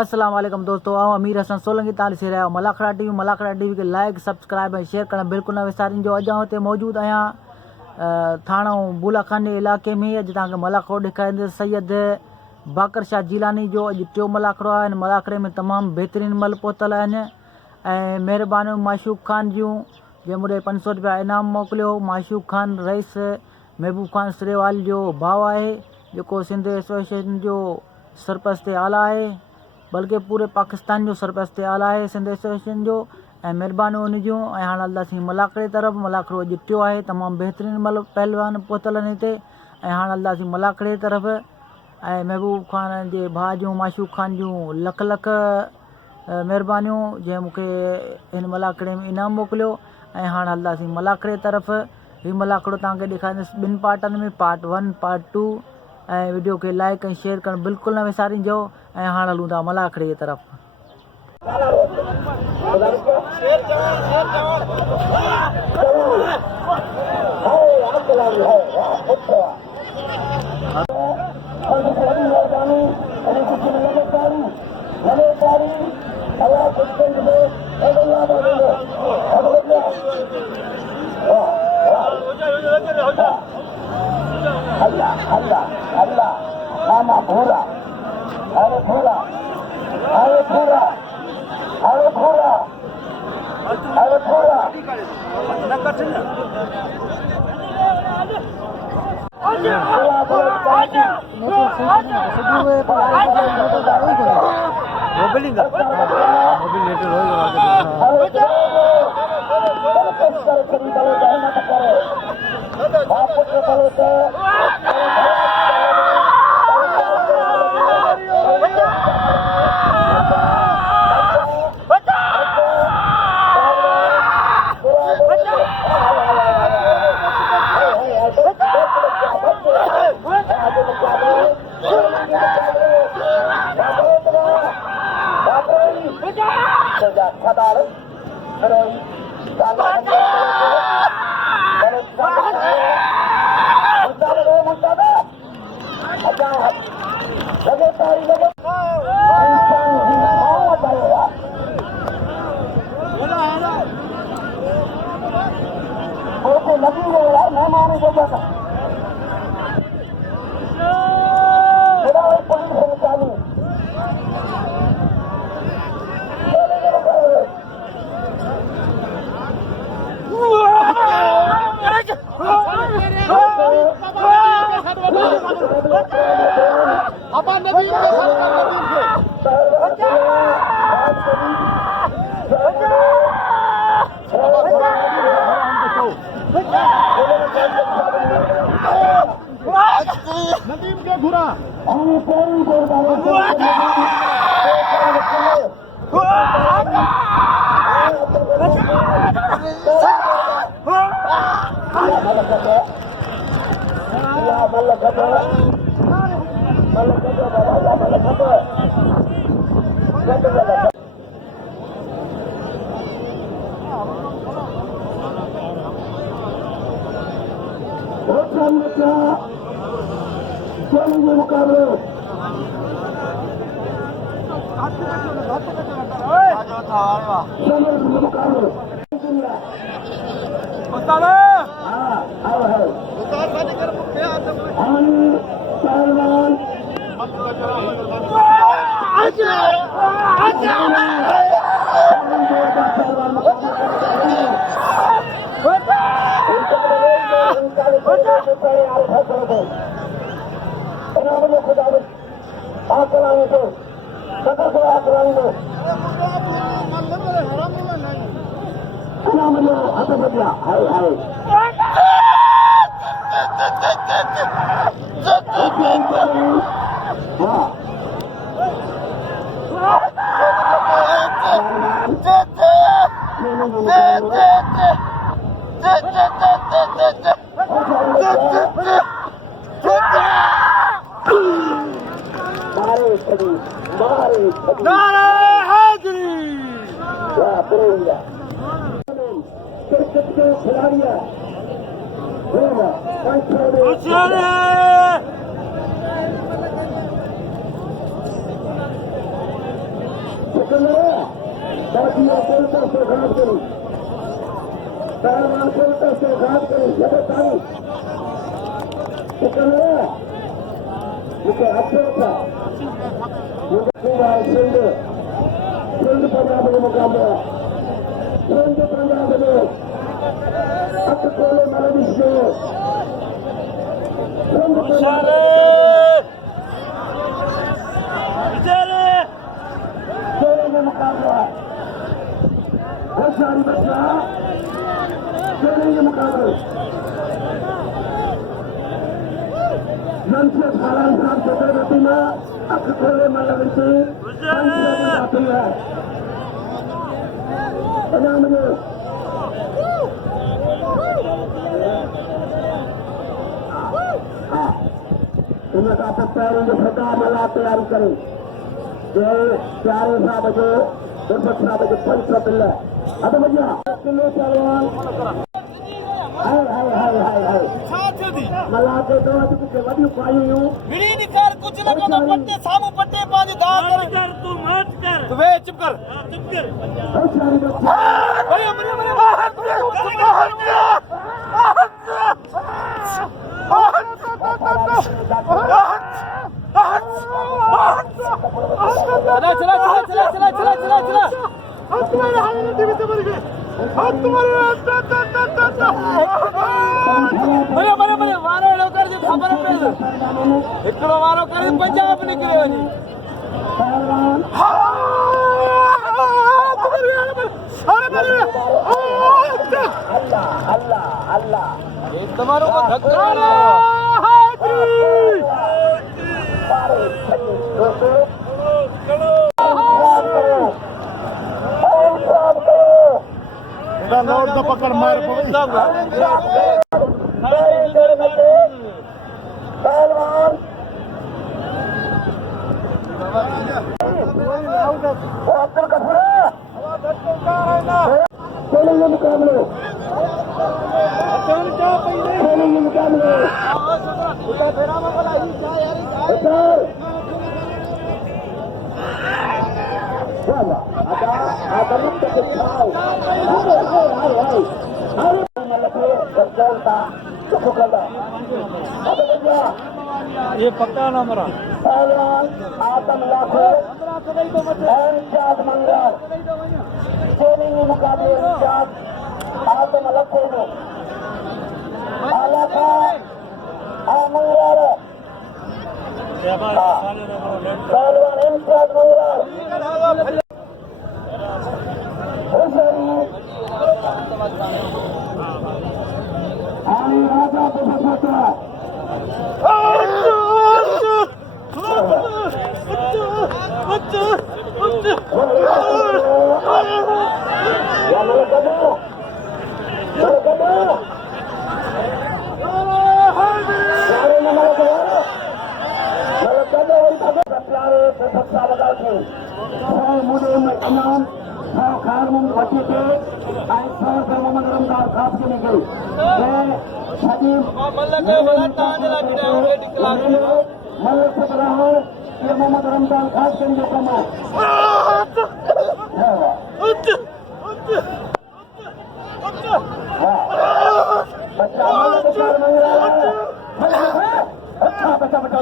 अस्सलाम वालेकुम दोस्तों, आऊं अमीर हसन सोलंकी ताली से रहा मलाखरा टीवी के लाइक सब्सक्राइब ऐं शेयर करणु बिल्कुलु न विसारिन जो। अॼु हुते मौजूदु आहियां थाणो बुला खाने इलाइक़े में। अॼु तव्हांखे मलाखरो ॾेखारींदुसि सैयद बाकर शाह जिलानी जो अॼु टियों मलाखरो आहे। हिन मलाखरे में तमामु बहितरीनु मल पहुतल आहिनि ऐं महिरबानियूं माशूक खान जूं जंहिं मूंखे 500 रुपया इनाम मोकिलियो। माशूक खान रईस महबूब खान सिरेवाल जो भाउ आहे जेको सिंध एसोसिएशन जो सरपरस्त आला आहे, बल्कि पूरे पाकिस्तान जो सरपरस्त आला आहे सिंध एसोसिएशन जो। ऐं महिरबानियूं उन जूं। ऐं हाणे हलंदासीं मलाखरे तरफ़। मलाखरो अॼु टियों आहे, तमामु बहितरीनु मल पहलवान पहुतल आहिनि हिते। ऐं हाणे हलंदासीं मलाखरे तरफ़। ऐं महबूब खान जे भाउ जूं माशूक खान जूं लख लख महिरबानियूं जंहिं मूंखे हिन मलाखरे में इनाम मोकिलियो। ऐं हाणे हलंदासीं मलाखरे तरफ़। हीउ मलाखरो तव्हांखे ॾेखारींदुसि 2 पार्टनि में, पार्ट 1 पार्ट 2। ऐं वीडियो खे लाइक ऐं शेयर करणु बिल्कुलु न विसारिजो। ऐं हाणे हलूं था मलाखरे जी तरफ़। नदीम के घुरा मुकाबले पहलवान पैरों जो फटा मला तैयारी करें जो प्यारे साहब जो दुर्बत साहब जो पंच बिल अब भैया किलो पहलवान हाय हाय हाय हाय हाय मला के दो के वडी पायूं विड़ी निकार कुछ न को पट्टे सामू पट्टे पांच दा कर तू मत कर तू वे चुप कर बढ़िया बढ़िया बढ़िया चला चला चला चला चला चला चला हाथ तुम्हारे हाथ में टीवी से मर गए हाथ तुम्हारे बढ़िया बढ़िया बढ़िया वारो लोग कर जो खबर पे एकड़ो वारो करे पंजाब निकले वनी अल्लाह अल्लाह अल्लाह ये तुम्हारो को धक्का नोट तो पकड़ मार ये पक्का ना मरा पहलवान आदम लाखो मंगल ट्रेनिंग मुकाबले आदम लाखो malakhre मंगल पहलवान मंगल राजा पुष्पा मोहम्मद रमजान खास के जो कमा बच्चा अच्छा बच्चा बच्चा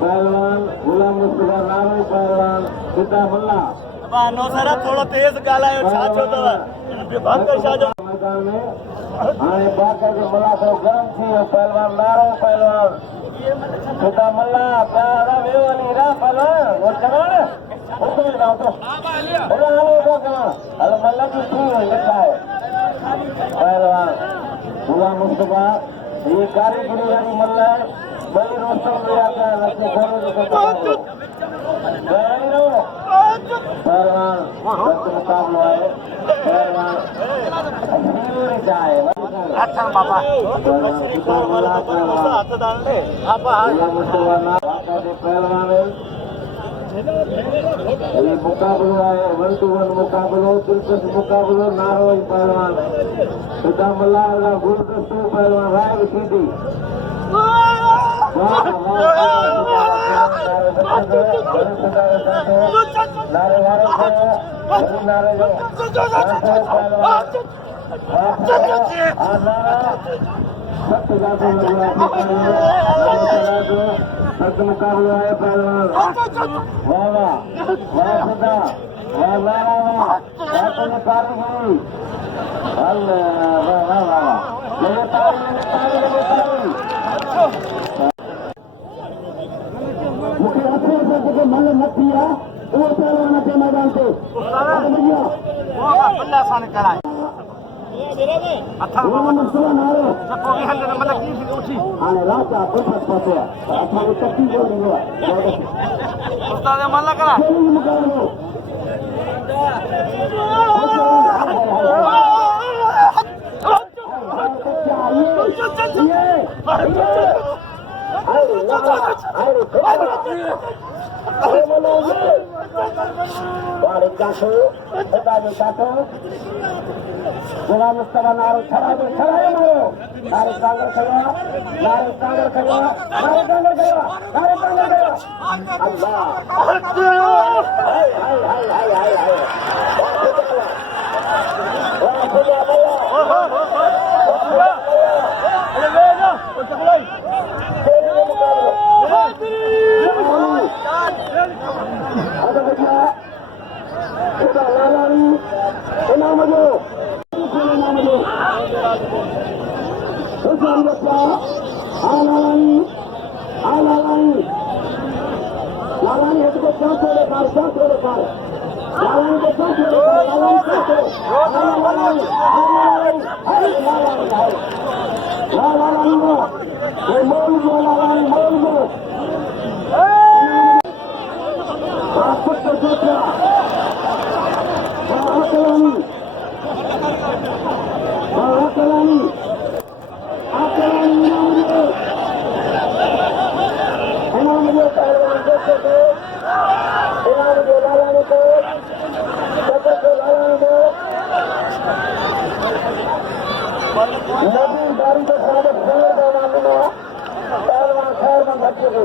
पहलवान गुलाम मुस्तफा नारो पहलवान फिदा मल्ला नो सारा थोड़ा तेज गालायो छाछो तो बाकर छाछो मैदान में हाणे बाकर जो मलाखरो गरम थी वियो पहलवान नारो पहलवान Fida mallah प्यारा वेवाली रा पहलवान वो चलान उसको भी गाँव तो बोला हालो वो कहाँ हालो मल्ला की थी लिखा है पहलवान हुआ मुस्तफा ये कारीगरी वाली मल्ला है बड़ी रोस्टर में आता है लक्ष्य खोलो जो करता है पहलवान सबको मुकाबला है पहलवान अभी जाए अच्छा बाबा Fida mallah pehlwan मुस्तफा ना पहलवान ये मुकाबला है 1-to-1 मुकाबला दिलकश मुकाबला नारो पहलवान Fida mallah का गुलदस्तो पहलवान राय सीधी नारे नारे नारे मुकाबला है पहलवान वाह वाह वाह खुदा वाह नारा वाह कारीगरी अल्लाह वाह वाह वाह मेरे तारी मुझे अच्छे से के मल मत दिया वो पहलवान के मैदान से भैया बल्ला सान कराए अच्छा मुस्तफा नारो सबको भी हल्ले मतलब की उठी आने राजा फुर्सत पाते अच्छा वो तक्की बोल रही है उस्ताद मल्ला करा मुकाबला मुस्तफा नारो छड़ा मारो नारे कांगर खड़ा नारे कांगर खड़ा नारे कांगर खड़ा नारे कांगर खड़ा अल्लाह हाय हाय हाय हाय हाय हाय वाह खुदा नदीम बारी के साथ खेल का मामला पहलवान खैर में बच्चे को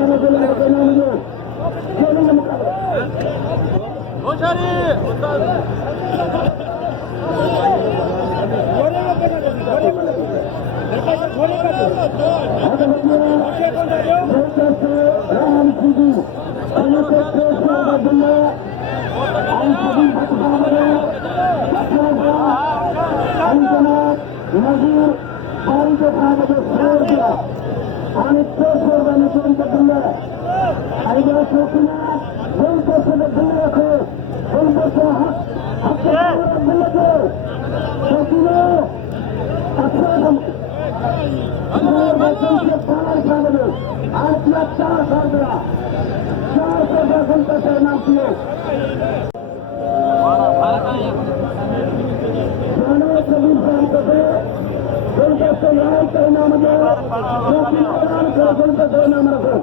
करने के लिए कहना मुझे खेलने का मुकाबला नजीर पारी के साथ जो छोड़ दिया आणि तो सोडवाने करून दिलं आईबा शोकीना दोन पैसे दिले रखो दोन पैसे हक दिले को शोकीना अच्छा हम के पालर सामने आज या 4 साल दिया 4 पैसे नाम किए कबीर साहब को से लड़ाई करना मुझे करो नाम रखो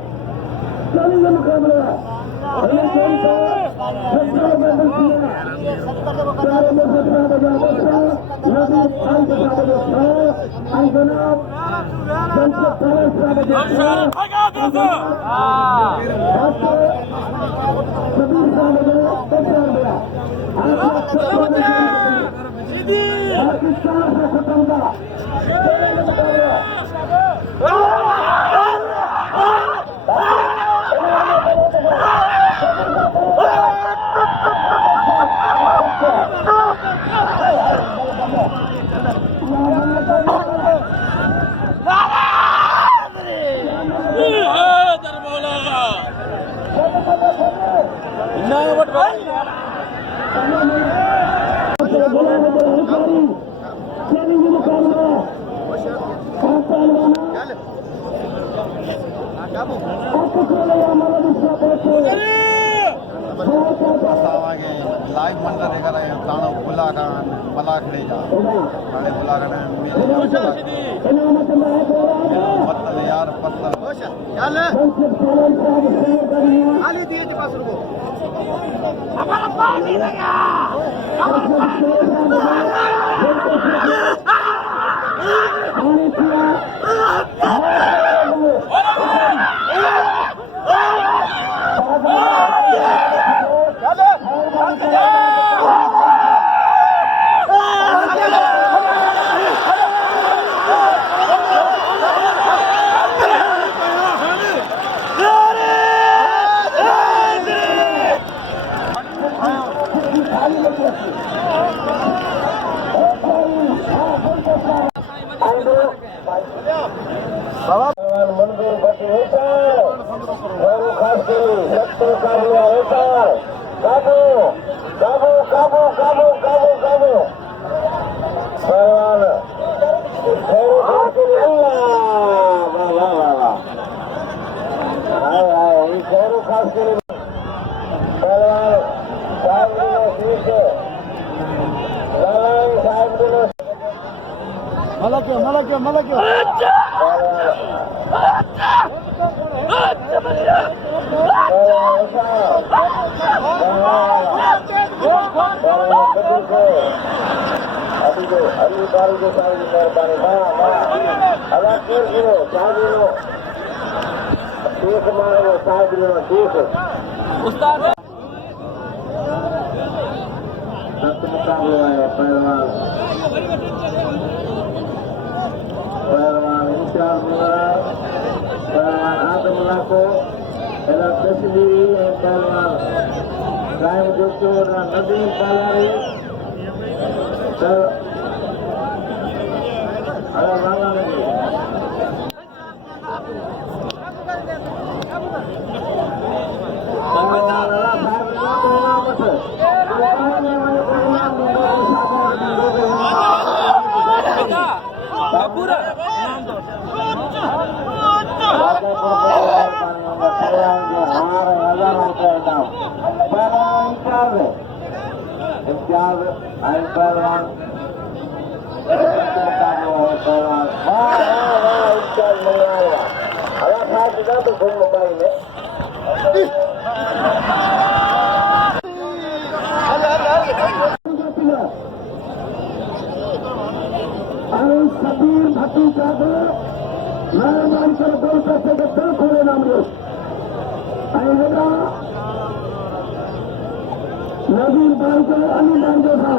चलिए मुकाबला पाकिस्तान से खत्म था लाइव मंडर ताणो बुला malakhre जा हाणे बुलागण पत्तल यार पत्तल चल खाली दिए के पास रुको हमारा पानी लगा मंजूर बटी होता खashkeli सत्तर का हुआ होता काबू काबू काबू काबू काबू काबू पहलवान khashkeli अल्लाह वाह वाह वाह हाय हाय khashkeli पहलवान साहब ने शीश लालाई साहब ने Malakhre. Pehlwan Mukhtyar Pehlwan Aibia को एला तस्वीरी है pehlwan Qaim jokhyo dan Nadeem palari ada malah lagi Nadeem भाई के अलीगंज जो था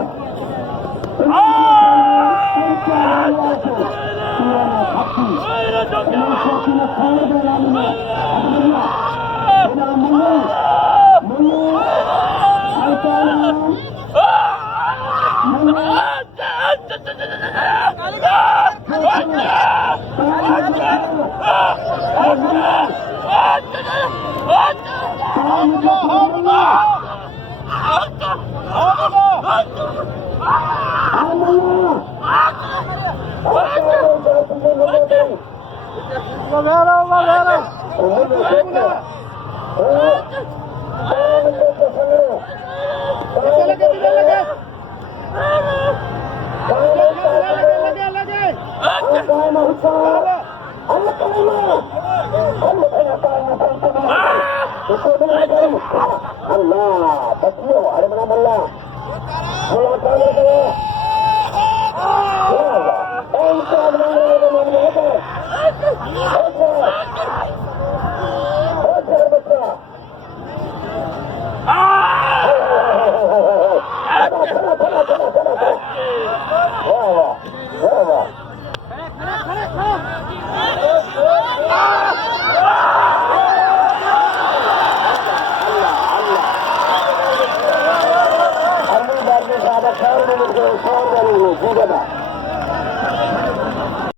Allah, baccio, ada mana malah? Malah kali tu. Ya, engkau mana mana mana.